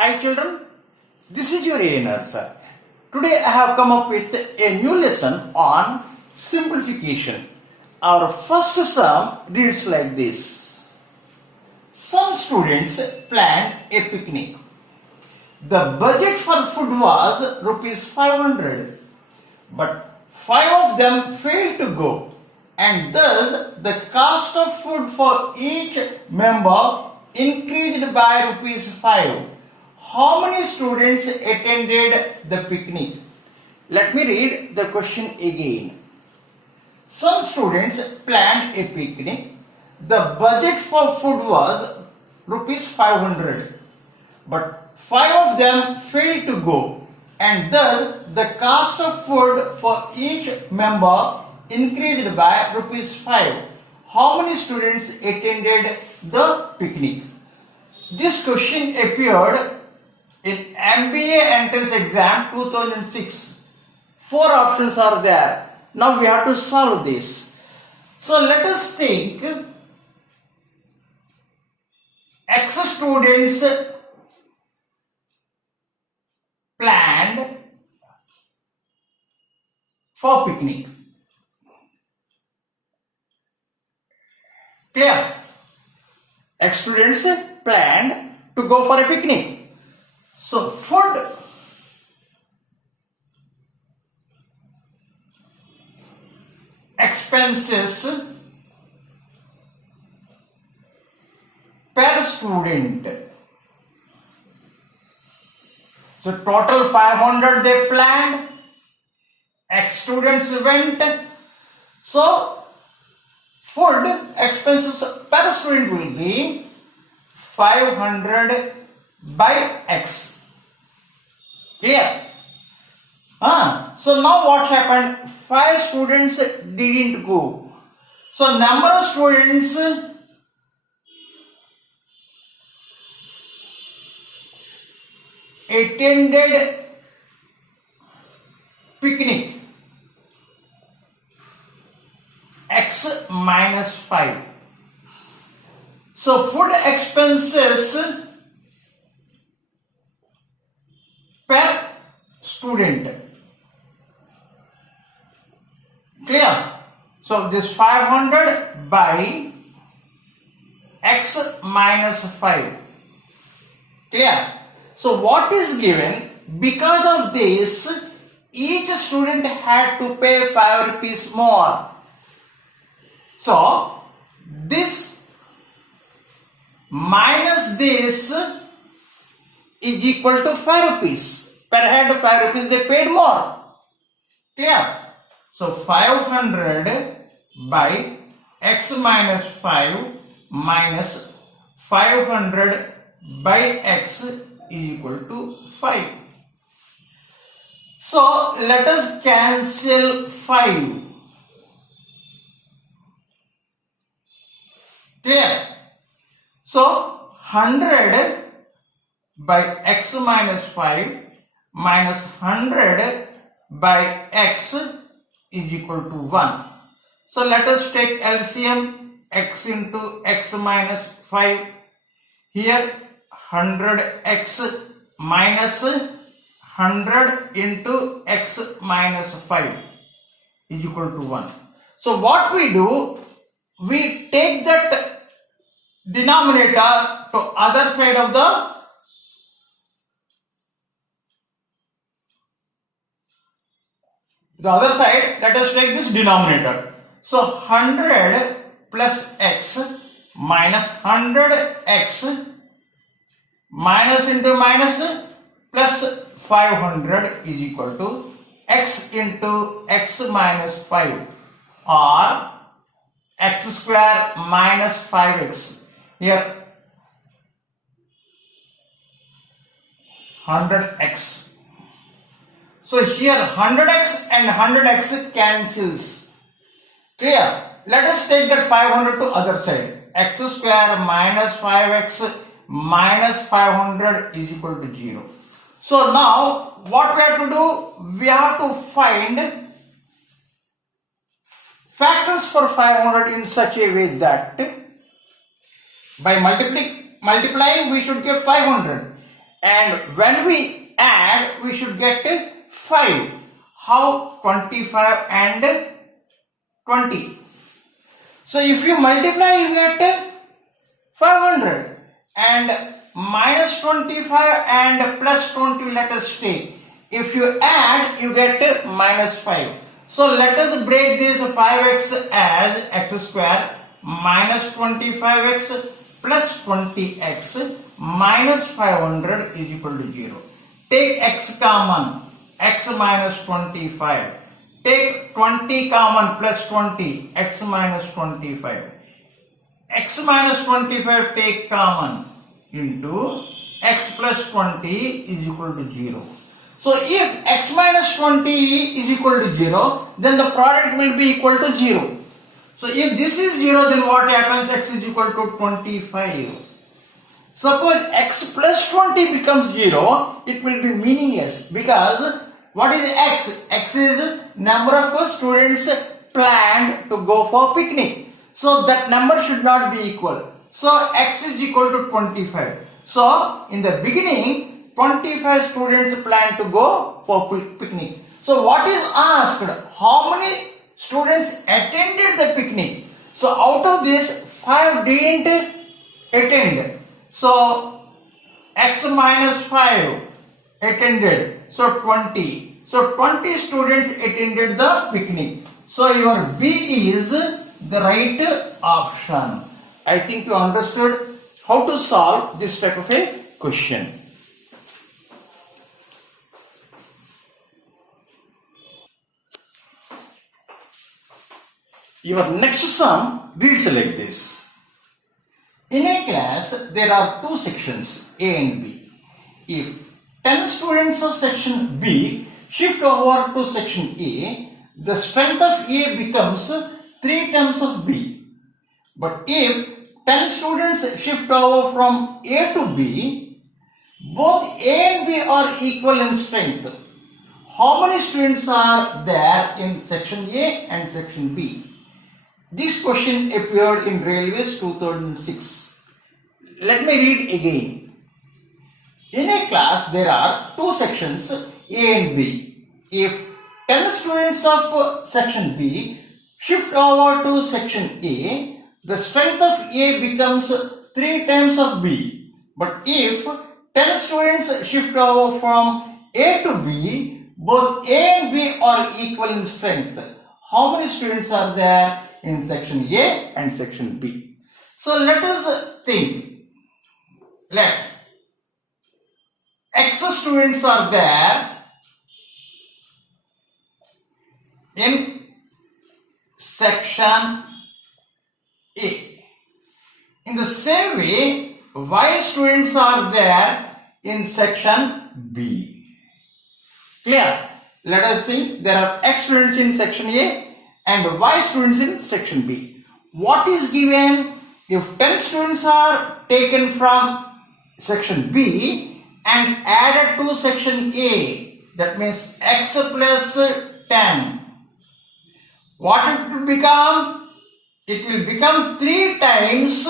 Hi children, this is your A Nurser. Today I have come up with a new lesson on simplification. Our first sum reads like this. Some students planned a picnic. The budget for food was rupees 500, but 5 of them failed to go, and thus the cost of food for each member increased by rupees 5. How many students attended the picnic? Let me read the question again. Some students planned a picnic. The budget for food was rupees 500, but 5 of them failed to go, and thus the cost of food for each member increased by rupees 5. How many students attended the picnic? This question appeared in MBA entrance exam 2006. 4 options are there. Now we have to solve this. So let us think. X students planned for picnic. Clear? X students planned to go for a picnic. So food expenses per student. So total 500 they planned. X students went. So food expenses per student will be 500 by X. Clear? So now what happened? 5 students didn't go. So number of students attended picnic X minus 5. So food expenses per student. Clear? So this 500 by X minus 5. Clear? So what is given? Because of this, each student had to pay 5 rupees more. So this minus this is equal to 5 rupees. Per head 5 rupees they paid more. Clear? So 500 by X minus 5 minus 500 by X is equal to 5. So let us cancel 5. Clear? So 100 by X minus 5 minus 100 by X is equal to 1. So let us take LCM. X into X minus 5. Here 100X minus 100 into X minus 5 is equal to 1. So what we do, we take that denominator to other side of the other side. Let us take this denominator. So 100 plus X minus 100X minus into minus plus 500 is equal to X into X minus 5 or X square minus 5X. Here 100X. So here 100X and 100X cancels. Clear? Let us take that 500 to other side. X square minus 5X minus 500 is equal to 0. So now what we have to do? We have to find factors for 500 in such a way that by multiplying we should get 500. And when we add, we should get 5. How? 25 and 20. So if you multiply, you get 500. And minus 25 and plus 20, let us take. If you add, you get minus 5. So let us break this 5x as x square minus 25x plus 20x minus 500 is equal to 0. Take x common, x minus 25. Take 20 common plus 20, x minus 25. X minus 25 take common into x plus 20 is equal to 0. So if x minus 20 is equal to 0, then the product will be equal to 0. So if this is 0, then what happens? X is equal to 25. Suppose x plus 20 becomes 0, it will be meaningless, because what is x? X is number of students planned to go for picnic. So that number should not be equal. So x is equal to 25. So in the beginning, 25 students plan to go for picnic. So what is asked? How many students attended the picnic? So out of this, 5 didn't attend. So x minus 5 attended. So 20. So 20 students attended the picnic. So your B is the right option. I think you understood how to solve this type of a question. Your next sum reads like this. In a class, there are 2 sections, A and B. If 10 students of section B shift over to section A, the strength of A becomes 3 times of B. But if 10 students shift over from A to B, both A and B are equal in strength. How many students are there in section A and section B? This question appeared in Railways 2006. Let me read again. In a class, there are 2 sections, A and B. If 10 students of section B shift over to section A, the strength of A becomes 3 times of B. But if 10 students shift over from A to B, both A and B are equal in strength. How many students are there in section A and section B? So let us think. Let X students are there in section A. In the same way, Y students are there in section B. Clear? Let us think. There are X students in section A and Y students in section B. What is given? If 10 students are taken from section B and added to section A, that means X plus 10. What it will become? It will become 3 times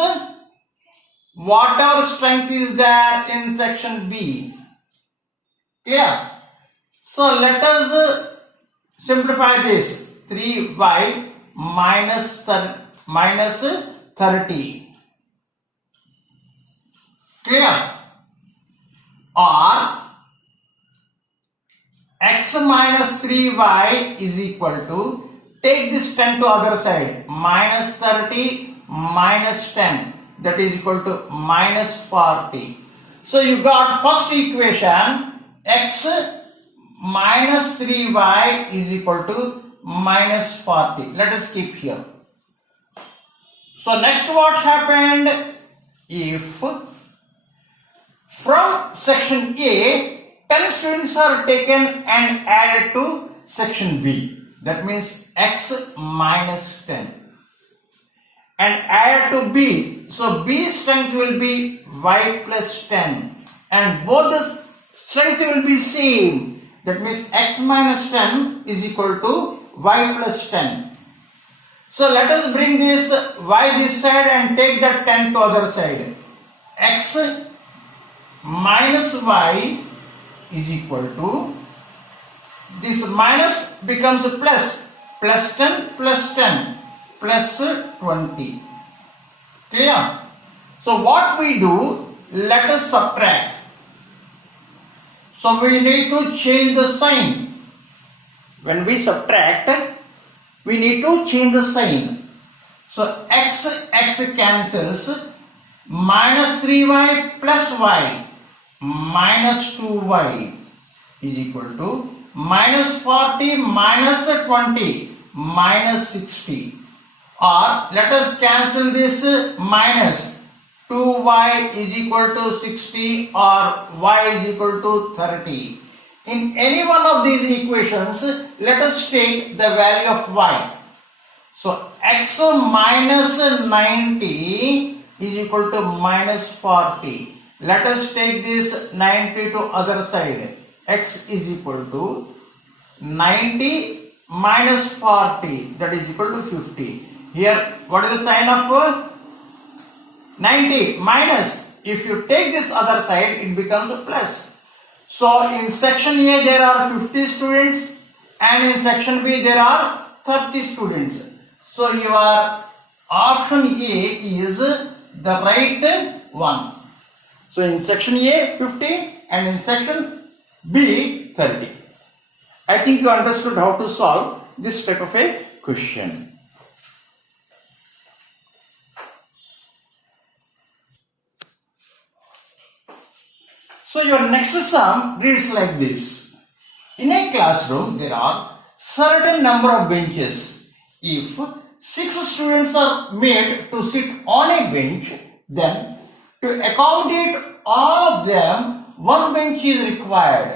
whatever strength is there in section B. Clear? So let us simplify this. 3y minus 30. Clear? Or x minus 3y is equal to, take this 10 to other side, minus 30 minus 10, that is equal to minus 40. So you got first equation, x minus 3y is equal to minus 40. Let us keep here. So next what happened? If from section A, 10 students are taken and added to section B. That means x minus 10. And added to B. So B strength will be y plus 10. And both the strength will be same. That means x minus 10 is equal to y plus 10. So let us bring this y this side and take that 10 to other side. X minus y is equal to, this minus becomes a plus, plus 10 plus 10 plus 20. Clear? So what we do, let us subtract. So we need to change the sign. When we subtract, we need to change the sign. So x cancels, minus 3y plus y minus 2y is equal to minus 40 minus 20 minus 60. Or let us cancel this minus, 2y is equal to 60 or y is equal to 30. In any one of these equations, let us take the value of y. So x minus 90 is equal to minus 40. Let us take this 90 to other side. X is equal to 90 minus 40, that is equal to 50. Here, what is the sign of 90? Minus. If you take this other side, it becomes a plus. So in section A there are 50 students and in section B there are 30 students. So your option A is the right one. So in section A 50 and in section B 30. I think you understood how to solve this type of a question. So your next sum reads like this. In a classroom there are certain number of benches. If 6 students are made to sit on a bench, then to accommodate all of them, one bench is required.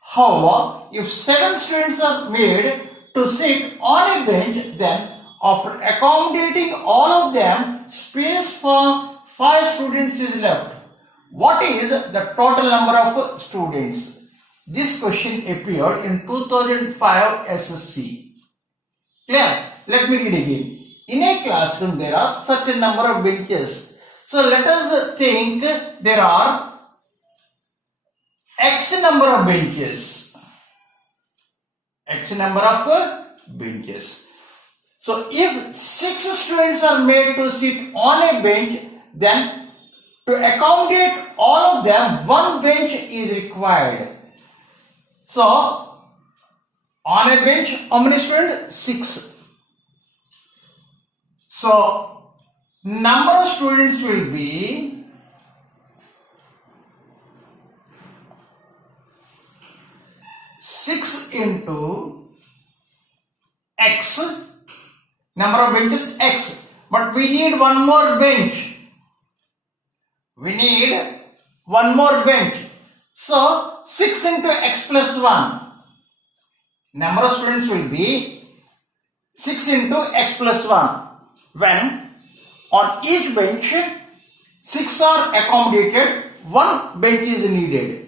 However, if 7 students are made to sit on a bench, then after accommodating all of them, space for 5 students is left. What is the total number of students? This question appeared in 2005 SSC. Clear? Let me read again. In a classroom there are such a number of benches. So let us think there are X number of benches. X number of benches. So if 6 students are made to sit on a bench, then to accommodate all of them, one bench is required. So, on a bench, how many students? 6. So, number of students will be 6 into X. Number of benches X. But we need one more bench. We need one more bench. So 6 into x plus 1. Number of students will be 6 into x plus 1. When on each bench 6 are accommodated, one bench is needed.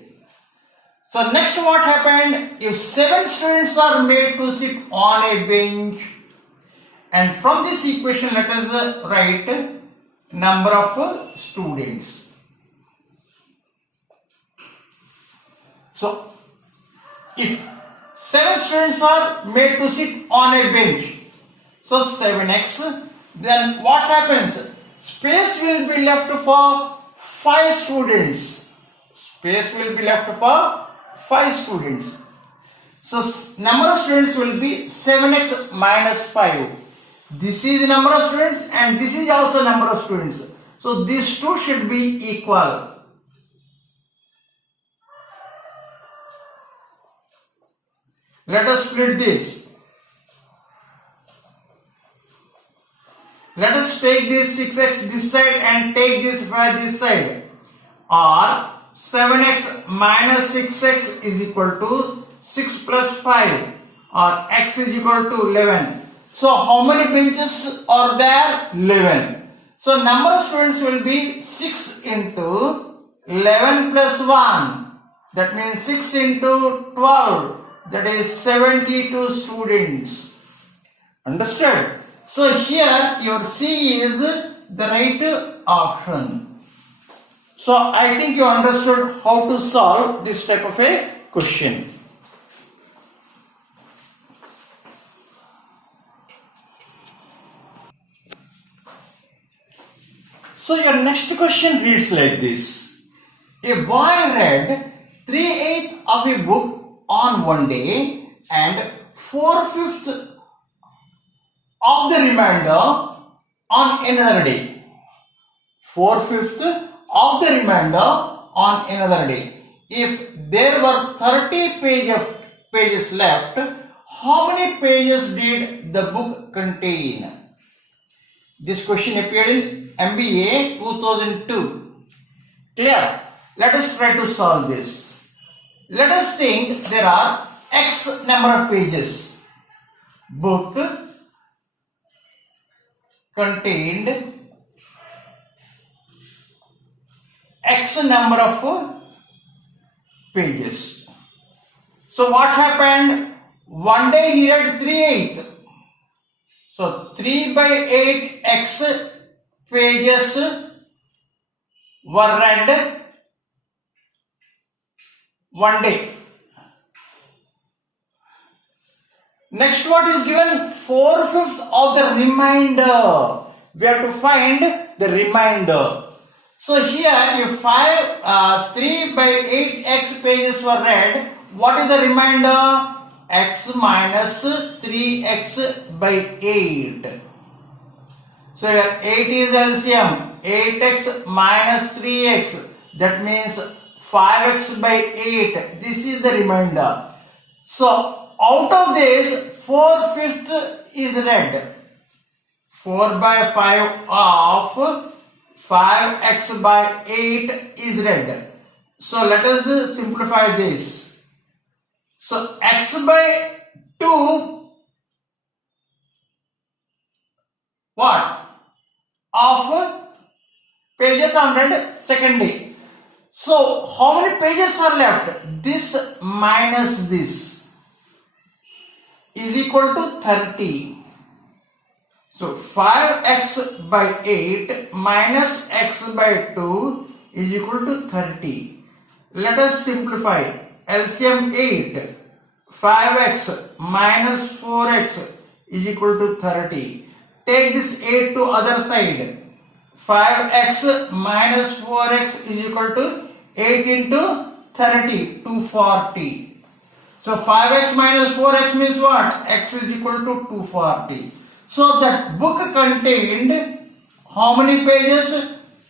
So next what happened? If 7 students are made to sit on a bench, and from this equation let us write number of students. So, if 7 students are made to sit on a bench, so 7x, then what happens? Space will be left for 5 students. Space will be left for 5 students. So, number of students will be 7x minus 5. This is the number of students and this is also number of students. So, these two should be equal. Let us split this. Let us take this 6x this side and take this 5 this side. Or 7x minus 6x is equal to 6 plus 5. Or x is equal to 11. So how many benches are there? 11. So number of students will be 6 into 11 plus 1. That means 6 into 12. That is 72 students. Understood? So here your C is the right option. So I think you understood how to solve this type of a question. So your next question reads like this. A boy read 3/8 of a book on one day and 4/5 of the remainder on another day. 4/5 of the remainder on another day. If there were 30 pages left, how many pages did the book contain? This question appeared in MBA 2002. Clear? Let us try to solve this. Let us think there are X number of pages. Book contained X number of pages. So what happened? One day he read 3/8. So 3/8 X pages were read one day. Next, what is given? 4/5 of the remainder. We have to find the remainder. So here, if 3/8 X pages were read, what is the remainder? X minus 3X by 8. So here 8 is LCM. 8X minus 3X. That means 5X by 8. This is the remainder. So out of this, 4/5 is read. 4/5 of 5X by 8 is read. So let us simplify this. So X by 2, what? Of pages on read second day. So how many pages are left? This minus this is equal to 30. So 5X by 8 minus X by 2 is equal to 30. Let us simplify. LCM 8. 5X minus 4X is equal to 30. Take this 8 to other side. 5X minus 4X is equal to 8 into 30, 240. So 5X minus 4X means what? X is equal to 240. So that book contained how many pages?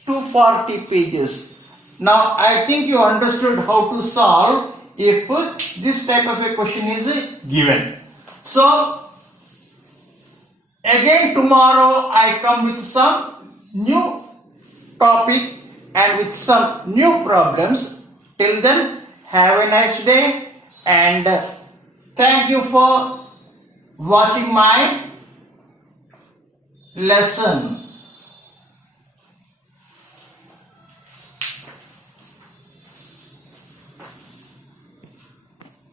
240 pages. Now I think you understood how to solve if this type of a question is given. So again tomorrow I come with some new topic and with some new problems. Till then, have a nice day and thank you for watching my lesson.